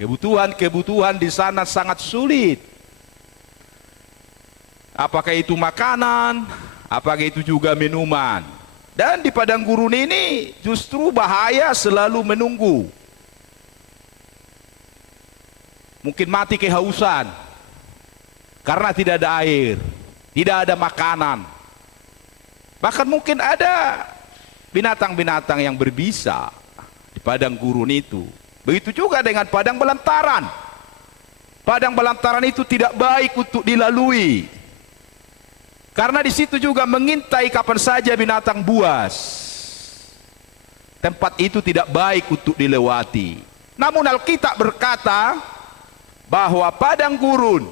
Kebutuhan-kebutuhan di sana sangat sulit. Apakah itu makanan, apakah itu juga minuman. Dan di padang gurun ini justru bahaya selalu menunggu. Mungkin mati kehausan karena tidak ada air, tidak ada makanan. Bahkan mungkin ada binatang-binatang yang berbisa di padang gurun itu. Begitu juga dengan padang belantara. Padang belantara itu tidak baik untuk dilalui, karena di situ juga mengintai kapan saja binatang buas. Tempat itu tidak baik untuk dilewati. Namun Alkitab berkata bahwa padang gurun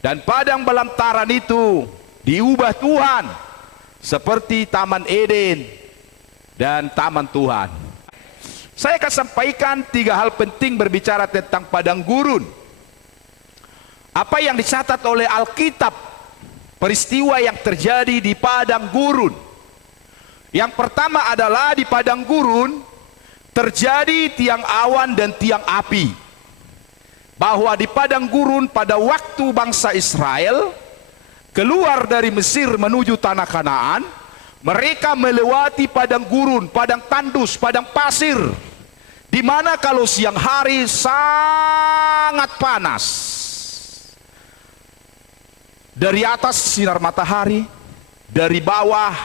dan padang belantara itu diubah Tuhan seperti Taman Eden dan Taman Tuhan. Saya akan sampaikan 3 hal penting berbicara tentang padang gurun. Apa yang dicatat oleh Alkitab, peristiwa yang terjadi di padang gurun. Yang pertama adalah di padang gurun terjadi tiang awan dan tiang api. Bahwa di padang gurun pada waktu bangsa Israel keluar dari Mesir menuju tanah Kanaan, mereka melewati padang gurun, padang tandus, padang pasir, di mana kalau siang hari sangat panas. Dari atas sinar matahari, dari bawah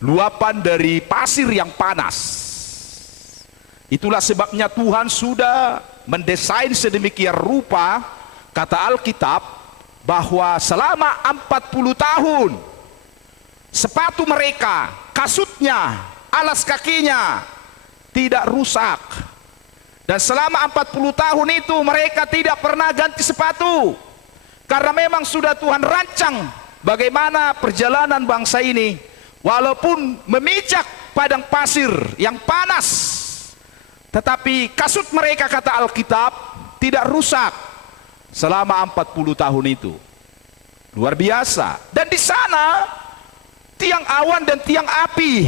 luapan dari pasir yang panas. Itulah sebabnya Tuhan sudah mendesain sedemikian rupa, kata Alkitab, bahwa selama 40 tahun sepatu mereka, kasutnya, alas kakinya tidak rusak. Dan selama 40 tahun itu mereka tidak pernah ganti sepatu, karena memang sudah Tuhan rancang bagaimana perjalanan bangsa ini. Walaupun memijak padang pasir yang panas, tetapi kasut mereka, kata Alkitab, tidak rusak selama 40 tahun itu. Luar biasa. Dan di sana tiang awan dan tiang api.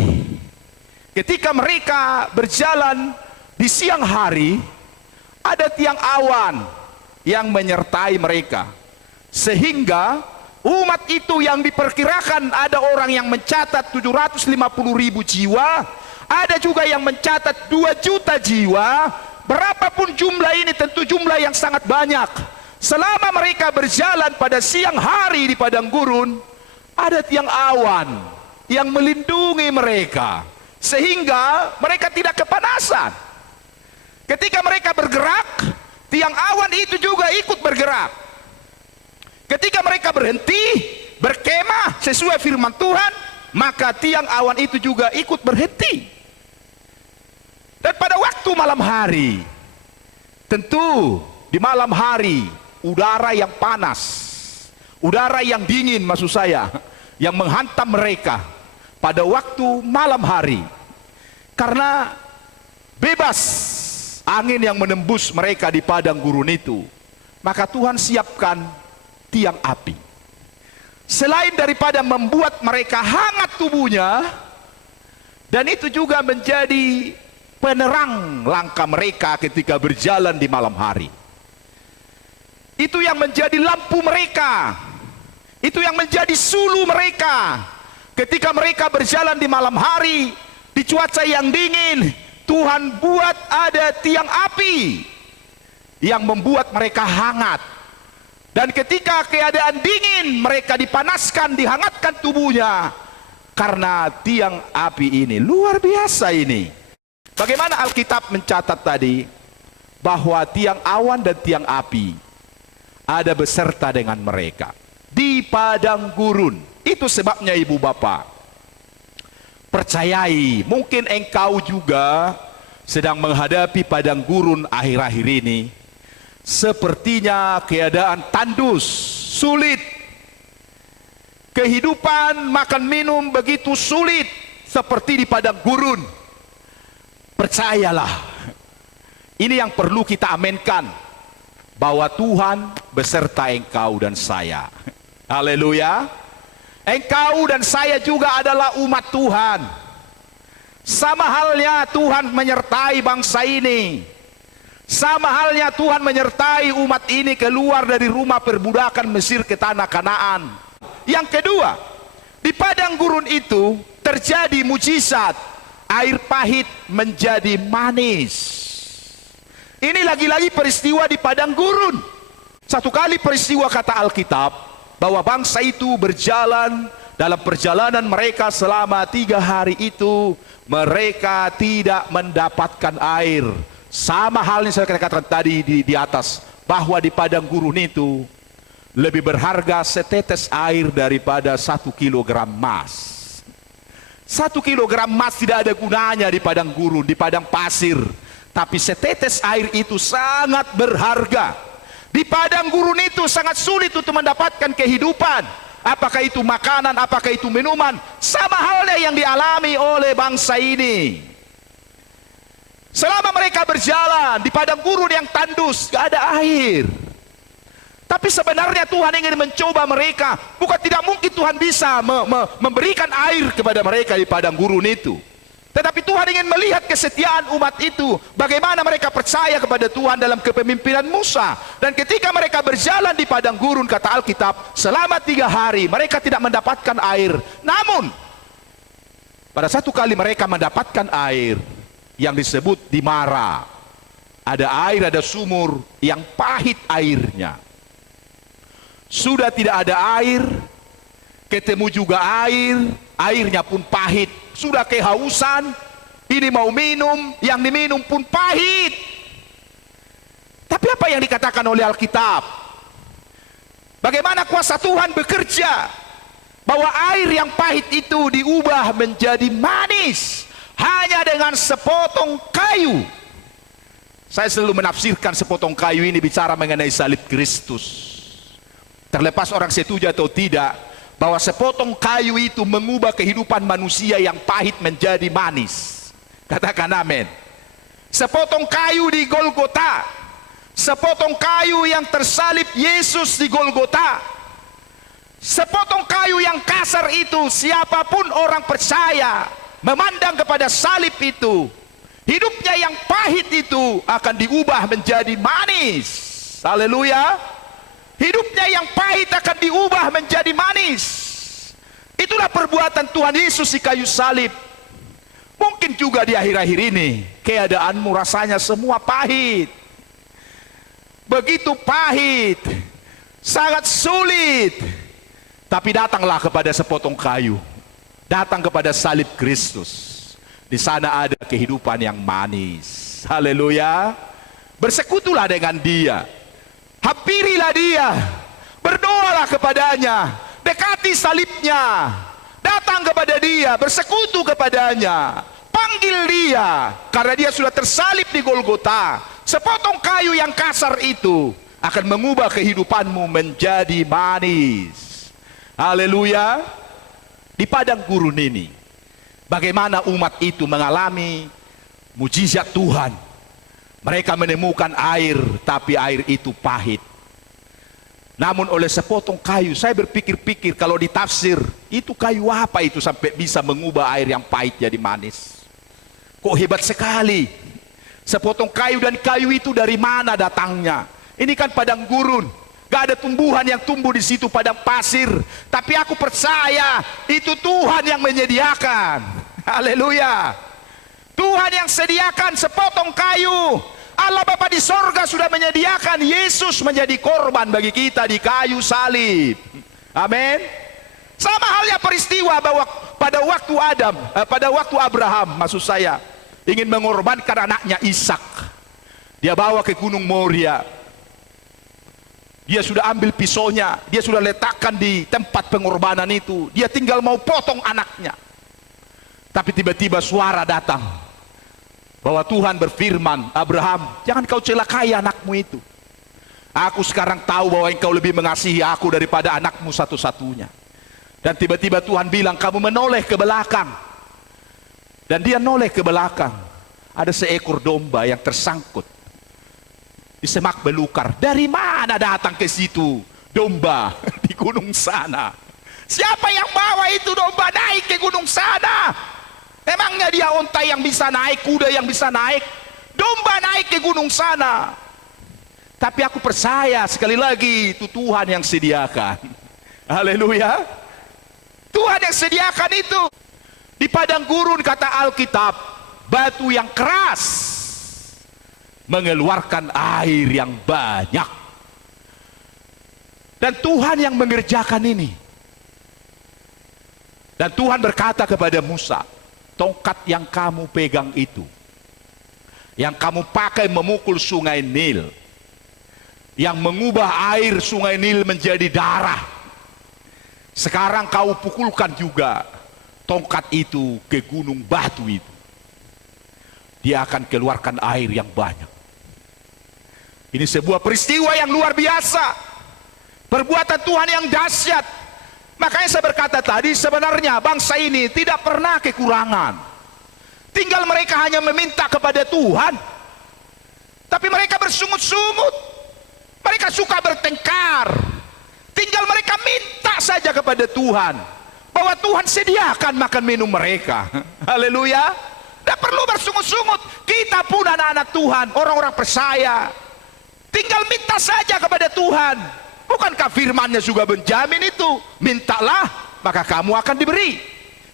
Ketika mereka berjalan di siang hari, ada tiang awan yang menyertai mereka. Sehingga umat itu yang diperkirakan ada orang yang mencatat 750.000 jiwa, ada juga yang mencatat 2 juta jiwa. Berapapun jumlah ini, tentu jumlah yang sangat banyak. Selama mereka berjalan pada siang hari di padang gurun, ada tiang awan yang melindungi mereka, sehingga mereka tidak kepanasan. Ketika mereka bergerak, tiang awan itu juga ikut bergerak. Ketika mereka berhenti berkemah sesuai firman Tuhan, maka tiang awan itu juga ikut berhenti. Dan pada waktu malam hari, tentu di malam hari udara yang panas, udara yang dingin maksud saya, yang menghantam mereka pada waktu malam hari, karena bebas angin yang menembus mereka di padang gurun itu, maka Tuhan siapkan tiang api. Selain daripada membuat mereka hangat tubuhnya, dan itu juga menjadi penerang langkah mereka ketika berjalan di malam hari. Itu yang menjadi lampu mereka, itu yang menjadi sulu mereka. Ketika mereka berjalan di malam hari, di cuaca yang dingin, Tuhan buat ada tiang api yang membuat mereka hangat. Dan ketika keadaan dingin, mereka dipanaskan, dihangatkan tubuhnya karena tiang api ini. Luar biasa ini. Bagaimana Alkitab mencatat tadi bahwa tiang awan dan tiang api ada beserta dengan mereka di padang gurun. Itu sebabnya ibu bapak, percayai, mungkin engkau juga sedang menghadapi padang gurun akhir-akhir ini. Sepertinya keadaan tandus, sulit. Kehidupan makan minum begitu sulit seperti di padang gurun. Percayalah, ini yang perlu kita amenkan, bahwa Tuhan beserta engkau dan saya. Haleluya. Engkau dan saya juga adalah umat Tuhan. Sama halnya Tuhan menyertai bangsa ini. Sama halnya Tuhan menyertai umat ini keluar dari rumah perbudakan Mesir ke tanah Kanaan. Yang kedua, di padang gurun itu terjadi mujizat, air pahit menjadi manis. Ini lagi-lagi peristiwa di padang gurun. Satu kali peristiwa kata Alkitab bahwa bangsa itu berjalan, dalam perjalanan mereka selama 3 hari itu mereka tidak mendapatkan air. Sama halnya saya katakan tadi di atas, bahwa di padang gurun itu lebih berharga setetes air daripada 1 kilogram emas. 1 kilogram emas tidak ada gunanya di padang gurun, di padang pasir. Tapi setetes air itu sangat berharga. Di padang gurun itu sangat sulit untuk mendapatkan kehidupan. Apakah itu makanan, apakah itu minuman. Sama halnya yang dialami oleh bangsa ini. Selama mereka berjalan di padang gurun yang tandus, gak ada air. Tapi sebenarnya Tuhan ingin mencoba mereka. Bukan tidak mungkin Tuhan bisa memberikan air kepada mereka di padang gurun itu. Tetapi Tuhan ingin melihat kesetiaan umat itu. Bagaimana mereka percaya kepada Tuhan dalam kepemimpinan Musa. Dan ketika mereka berjalan di padang gurun, kata Alkitab, selama 3 hari mereka tidak mendapatkan air. Namun pada satu kali mereka mendapatkan air yang disebut di Mara. Ada air, ada sumur yang pahit airnya. Sudah tidak ada air, ketemu juga air, airnya pun pahit. Sudah kehausan, ini mau minum, yang diminum pun pahit. Tapi apa yang dikatakan oleh Alkitab? Bagaimana kuasa Tuhan bekerja bahwa air yang pahit itu diubah menjadi manis hanya dengan sepotong kayu. Saya selalu menafsirkan sepotong kayu ini bicara mengenai salib Kristus. Terlepas orang setuju atau tidak, bahwa sepotong kayu itu mengubah kehidupan manusia yang pahit menjadi manis. Katakan amin. Sepotong kayu di Golgota, sepotong kayu yang tersalib Yesus di Golgota, sepotong kayu yang kasar itu, siapapun orang percaya memandang kepada salib itu, hidupnya yang pahit itu akan diubah menjadi manis. Haleluya. Hidupnya yang pahit akan diubah menjadi manis. Itulah perbuatan Tuhan Yesus di kayu salib. Mungkin juga di akhir-akhir ini keadaanmu rasanya semua pahit. Begitu pahit, sangat sulit. Tapi datanglah kepada sepotong kayu. Datang kepada salib Kristus. Di sana ada kehidupan yang manis. Haleluya. Bersekutulah dengan Dia. Hampirilah Dia, berdoalah kepadanya, dekati salibnya, datang kepada Dia, bersekutu kepadanya, panggil Dia, karena Dia sudah tersalib di Golgota. Sepotong kayu yang kasar itu akan mengubah kehidupanmu menjadi manis. Haleluya. Di padang gurun ini, bagaimana umat itu mengalami mujizat Tuhan. Mereka menemukan air, tapi air itu pahit. Namun oleh sepotong kayu, saya berpikir-pikir kalau ditafsir, itu kayu apa itu sampai bisa mengubah air yang pahit jadi manis? Kok hebat sekali. Sepotong kayu, dan kayu itu dari mana datangnya? Ini kan padang gurun. Gak ada tumbuhan yang tumbuh di situ, padang pasir. Tapi aku percaya itu Tuhan yang menyediakan. Haleluya. Tuhan yang sediakan sepotong kayu. Allah Bapa di sorga sudah menyediakan Yesus menjadi korban bagi kita di kayu salib. Amin. Sama halnya peristiwa bahwa pada waktu Abraham, maksud saya, ingin mengorbankan anaknya Ishak. Dia bawa ke Gunung Moria. Dia sudah ambil pisaunya, dia sudah letakkan di tempat pengorbanan itu. Dia tinggal mau potong anaknya. Tapi tiba-tiba suara datang bahwa Tuhan berfirman, Abraham, jangan kau celakai anakmu itu. Aku sekarang tahu bahwa engkau lebih mengasihi aku daripada anakmu satu-satunya. Dan tiba-tiba Tuhan bilang, kamu menoleh ke belakang. Dan dia noleh ke belakang. Ada seekor domba yang tersangkut di semak belukar. Dari mana datang ke situ domba di gunung sana? Siapa yang bawa itu domba naik ke gunung sana? Emangnya dia onta yang bisa naik, kuda yang bisa naik? domba naik ke gunung sana. Tapi aku percaya sekali lagi itu Tuhan yang sediakan. Haleluya. Tuhan yang sediakan itu. Di padang gurun kata Alkitab, batu yang keras mengeluarkan air yang banyak. Dan Tuhan yang mengerjakan ini. Dan Tuhan berkata kepada Musa, tongkat yang kamu pegang itu, yang kamu pakai memukul sungai Nil, yang mengubah air sungai Nil menjadi darah, sekarang kau pukulkan juga tongkat itu ke gunung batu itu. Dia akan keluarkan air yang banyak. Ini sebuah peristiwa yang luar biasa, perbuatan Tuhan yang dahsyat. Makanya saya berkata tadi, sebenarnya bangsa ini tidak pernah kekurangan. Tinggal mereka hanya meminta kepada Tuhan. Tapi mereka bersungut-sungut. Mereka suka bertengkar. Tinggal mereka minta saja kepada Tuhan, bahwa Tuhan sediakan makan minum mereka. Haleluya. Tidak perlu bersungut-sungut. Kita pun anak-anak Tuhan, orang-orang percaya, tinggal minta saja kepada Tuhan. Bukankah firman-Nya juga menjamin itu? Mintalah, maka kamu akan diberi.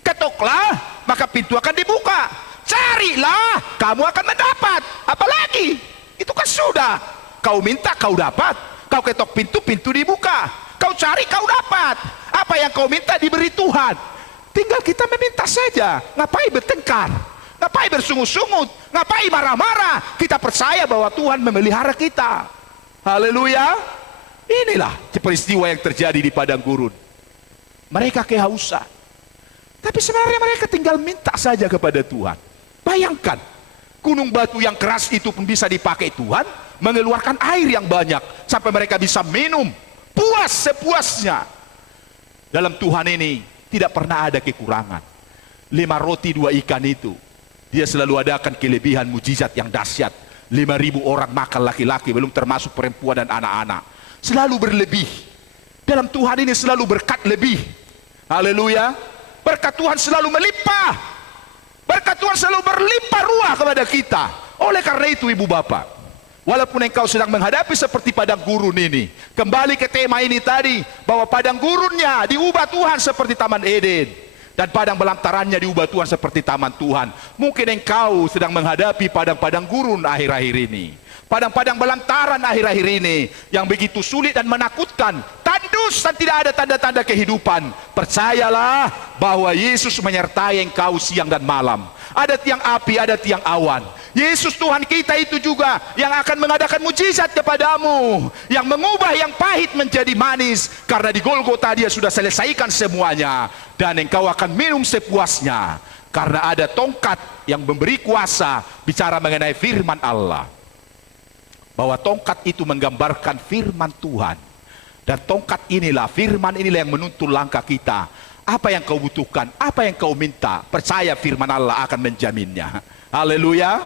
Ketoklah, maka pintu akan dibuka. Carilah, kamu akan mendapat. Apalagi? Itu kan sudah. Kau minta, kau dapat. Kau ketok pintu, pintu dibuka. Kau cari, kau dapat. Apa yang kau minta diberi Tuhan. Tinggal kita meminta saja. Ngapain bertengkar? Ngapain bersungut-sungut? Ngapain marah-marah? Kita percaya bahwa Tuhan memelihara kita. Haleluya. Inilah peristiwa yang terjadi di padang gurun. Mereka kehausan, tapi sebenarnya mereka tinggal minta saja kepada Tuhan. Bayangkan, gunung batu yang keras itu pun bisa dipakai Tuhan mengeluarkan air yang banyak sampai mereka bisa minum puas sepuasnya. Dalam Tuhan ini tidak pernah ada kekurangan. 5 roti 2 ikan itu, Dia selalu adakan kelebihan mujizat yang dahsyat. 5.000 orang makan laki-laki, belum termasuk perempuan dan anak-anak. Selalu berlebih. Dalam Tuhan ini selalu berkat lebih. Haleluya. Berkat Tuhan selalu melimpah. Berkat Tuhan selalu berlimpah ruah kepada kita. Oleh karena itu ibu bapak, walaupun engkau sedang menghadapi seperti padang gurun ini, kembali ke tema ini tadi, bahwa padang gurunnya diubah Tuhan seperti Taman Eden, dan padang belantarannya diubah Tuhan seperti taman Tuhan. Mungkin engkau sedang menghadapi padang-padang gurun akhir-akhir ini, padang-padang belantaran akhir-akhir ini yang begitu sulit dan menakutkan, tandus dan tidak ada tanda-tanda kehidupan. Percayalah bahwa Yesus menyertai engkau siang dan malam. Ada tiang api, ada tiang awan. Yesus Tuhan kita itu juga yang akan mengadakan mujizat kepadamu, yang mengubah yang pahit menjadi manis, karena di Golgota Dia sudah selesaikan semuanya, dan engkau akan minum sepuasnya, karena ada tongkat yang memberi kuasa bicara mengenai firman Allah. Bahwa tongkat itu menggambarkan firman Tuhan, dan tongkat inilah, firman inilah yang menuntun langkah kita. Apa yang kau butuhkan, apa yang kau minta, percaya firman Allah akan menjaminnya. Haleluya.